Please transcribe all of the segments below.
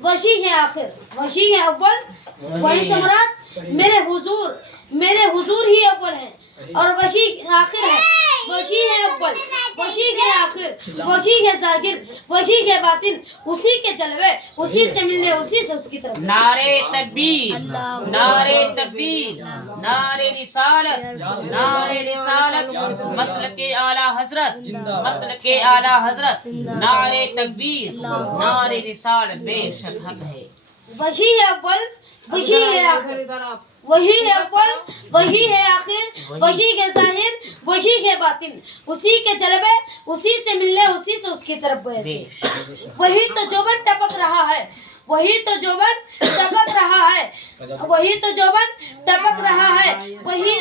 वही है आखिर, वही है अव्वल, वही समरात मेरे हुजूर ही अव्वल है और वही आखिर है, वही है अव्वल, वही है आखिर, वही है जाहिर, वही है बातिन, उसी के जलवे, उसी से मिलने, उसी से उसकी तरफ। नारे तकबीर, नारे तकबीर, नारे रिसालत, नारे रिसालत, मसलके आला हजरत, मसलके आला हजरत, नारे तकबीर, नारे रिसालत, बेशक हक है। वही है अव्वल, वही है आखिर, वही है अव्वल, वही है आखिर, वही है जाहिर, वही है बातिन, उसी के जलवे, उसी से मिलने, उसी से उसकी तरफ गए थे। वही तो जोबन टपक रहा है, वही तो जोबन टपक रहा है, वही तो जोबन टपक रहा है, वही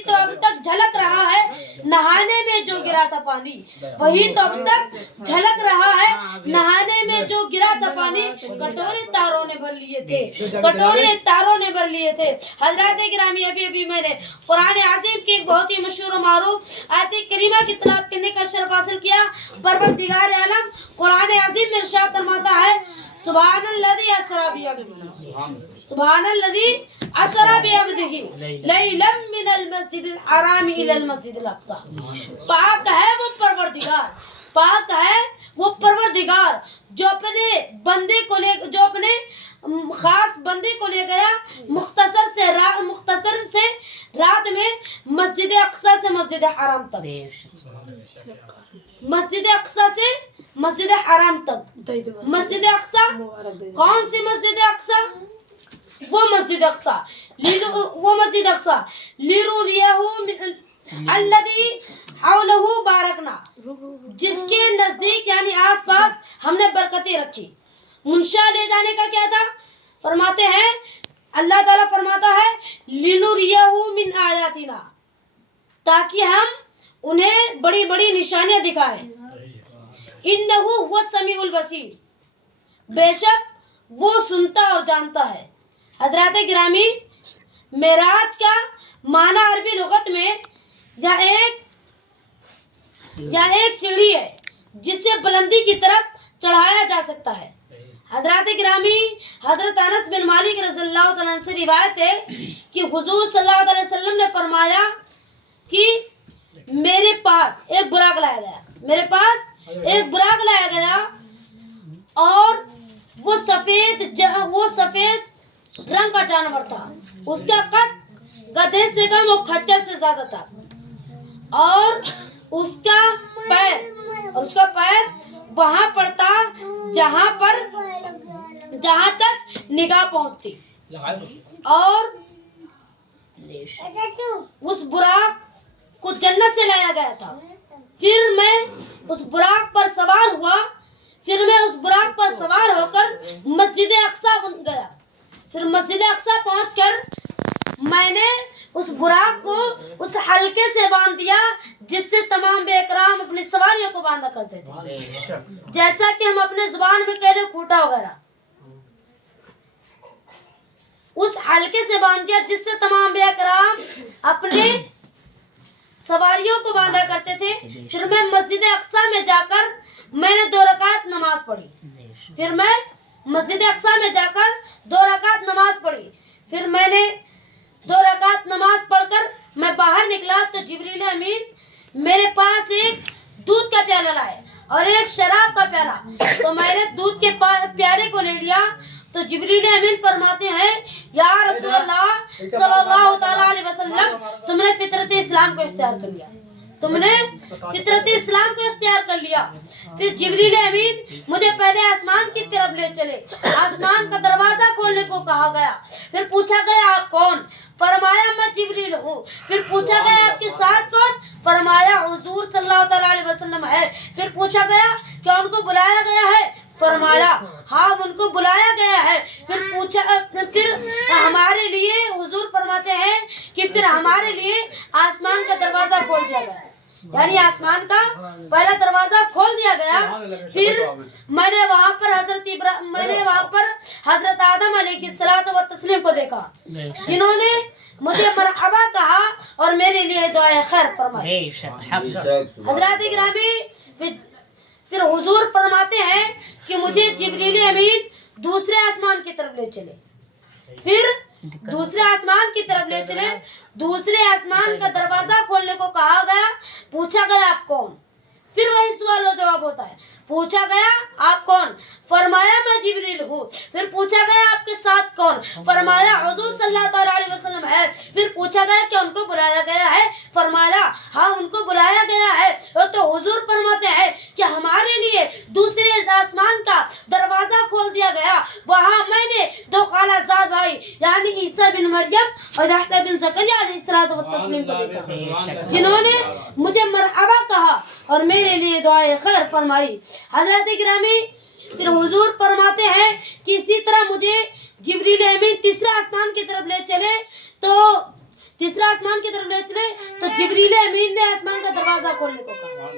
तो अब तक झलक रहा है, नहाने में जो गिरा था पानी, वही तो अब तक झलक रहा है, नहाने में जो गिरा था पानी, कटोरे तारों ने भर लिए थे, कटोरे तारों ने भर लिए थे। हजरात गिरामी, अभी मैंने कुरान आज़ीम की एक बहुत ही मशहूर और मारूफ आयत करीमा की तिलावत करने का शर्फ हासिल किया। परवरदिगार आलम कुरान आज़ीम में इरशाद फरमाता है, सुब्हानल्लज़ी अस्रा बिअब्दिही, सुब्हानल्लज़ी अस्रा बिअब्दिही लैलन मिनल मस्जिदिल हराम इलल मस्जिदिल अक़सा। पाक है वो परवरदिगार, पाक है वो परवरदिगार जो अपने खास बंदे को ले गया मुख्तसर से रात में मस्जिद अक़सा से मस्जिद हराम तक, मस्जिद अक़सा से मस्जिद हराम तक। मस्जिद अक़सा कौन सी मस्जिद अक़सा? वो मस्जिद अक़सा, वो मस्जिद अक़सा लिरुरियहु अल्लज़ी हौलहु बारकना, जिसके नजदीक यानी आस पास हमने बरकतें रखी। मुंशा ले जाने का क्या था? फरमाते हैं, अल्लाह ताला फरमाता है लिनुरियहु मिन आयातिना, ताकि हम उन्हें बड़ी बड़ी निशानियां दिखाएं। इन्नहु हुवा समीउल बसीर, बेशक वो सुनता और जानता है। हजरात गिरामी, मेराज का माना अरबी लुगत में या एक सीढ़ी है जिससे बुलंदी की तरफ चढ़ाया जा सकता है। हजरात गिरामी, हजरत अनस बिन मालिक रज़ियल्लाहु तआला अन्हु से रिवायत है कि हुजूर सल्लल्लाहु अलैहि वसल्लम ने फरमाया कि मेरे पास एक बुराक लाया गया, मेरे पास एक बुराक लाया गया और वो सफेद रंग का जानवर था। उसका कद गधे से कम और खच्चर से ज्यादा था और उसका पैर वहां पड़ता जहां तक निगाह पहुंचती। और उस बुराक को जन्नत से लाया गया था। फिर मैं उस बुराक पर सवार हुआ, फिर मैं उस बुराक पर सवार होकर मस्जिद अक़सा गया। फिर मस्जिद अक़सा पहुंचकर मैंने उस बुराक को उस हल्के से बांध दिया जिससे तमाम बेकराम अपनी सवारियों को बांधा करते थे, जैसा कि हम अपने जुबान में कह रहे खूंटा वगैरह। उस हल्के से बांध दिया जिससे तमाम बेकराम अपने सवारियों को बांधा करते थे। फिर मैं मस्जिद अक़सा में जाकर मैंने 2 रकात नमाज पढ़ी। फिर मैं मस्जिद अक़सा में जाकर 2 रकात नमाज पढ़ी। फिर मैंने 2 रकात नमाज पढ़कर मैं बाहर निकला तो जिब्रील अमीन मेरे पास एक दूध का प्याला लाए और एक शराब का प्याला। तो मैंने दूध के प्याले को ले लिया तो जिब्रील अमीन फरमाते हैं, या रसूलल्लाह सल्लल्लाहु तआला अलैहि वसल्लम, तुमने फितरत इस्लाम को इख्तियार कर लिया, तुमने फितरत इस्लाम को इख्तियार कर लिया। फिर जिब्रील अमीन मुझे पहले आसमान की तरफ ले चले, आसमान का दरवाजा खोलने को कहा गया। फिर पूछा गया आप कौन? फरमाया मैं जिब्रील हूँ। फिर पूछा गया आपके साथ कौन? फरमाया हुजूर सल्लल्लाहु अलैहि वसल्लम है। फिर पूछा गया क्या उनको बुलाया गया है? फरमाया हाँ उनको बुलाया गया है। फिर हमारे लिए हुजूर फरमाते हैं कि फिर हमारे लिए आसमान का दरवाजा खोल दिया गया, यानी आसमान का पहला दरवाजा खोल दिया गया। फिर मैंने वहाँ पर हजरत आदम अलैहिस्सलातु व तस्लीम को देखा, जिन्होंने मुझे मरहबा कहा और मेरे लिए दुआए खैर फरमाई। हजरत गिरामी, फिर हुजूर फरमाते हैं कि मुझे जिब्रील अमीन दूसरे आसमान की तरफ ले चले, फिर दूसरे आसमान की तरफ ले चले, दूसरे आसमान का दरवाजा खोलने को कहा गया, पूछा गया आप कौन, फिर वही सवाल और जवाब होता है, पूछा गया आप कौन, फरमाया मैं जिब्रील हूँ, फिर पूछा गया आपके साथ कौन, फरमाया हुजूर सल्लल्लाहु अलैहि वसल्लम है, फिर पूछा गया कि उनको बुलाया गया है, फरमाया हाँ उनको बुलाया गया है, तो हुजूर फरमाते हैं कि हमारे लिए दूसरे आसमान का दरवाजा खोल दिया गया, वहाँ मैंने दो खालाजाद भाई यानी ईसा बिन मरियम और यहया बिन ज़करिया अलैहिस्सलातु व तस्लीम को देखा, जिन्होंने मुझे मरहबा कहा और मेरे लिए दुआए खैर फरमाई। हज़रत गिरामी फिर हुजूर फरमाते हैं कि इसी तरह मुझे जिब्रील अमीन तीसरे आसमान की तरफ ले चले, तो तीसरे आसमान की तरफ ले चले तो जिब्रील अमीन ने आसमान का दरवाजा खोलने को कहा,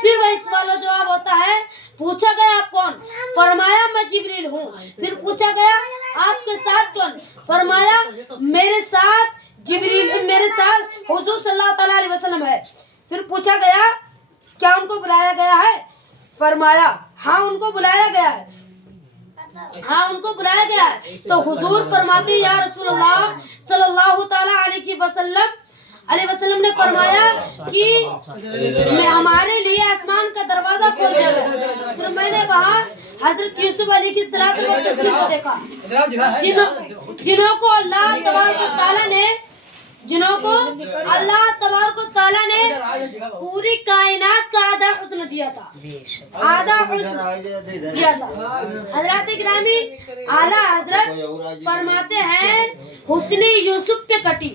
फिर वही सवाल और जवाब होता है, पूछा गया आप कौन, फरमाया मैं जिब्रील हूँ, फिर पूछा गया आपके साथ कौन, फरमाया मेरे साथ जिब्रील, मेरे साथ हुजूर सल्लल्लाहु अलैहि वसल्लम है, फिर पूछा गया क्या उनको बुलाया गया है, फरमाया हाँ उनको बुलाया गया है, हाँ उनको बुलाया गया है, तो हुजूर फरमाते या रसूलुल्लाह सल्लल्लाहु ताला अलैहि वसल्लम ने फरमाया कि मैं हमारे लिए आसमान का दरवाजा खोल दिया गया, फिर मैंने वहाँ हजरत यूसुफ अली की सलात व तस्लीम को देखा, जिन्हों को अल्लाह तबारक व तआला ने पूरी कायनात का आधा हुस्न दिया था, आधा हुस्न दिया था। हजरत गिरामी आला हजरत फरमाते हैं हुस्न यूसुफ पे कटी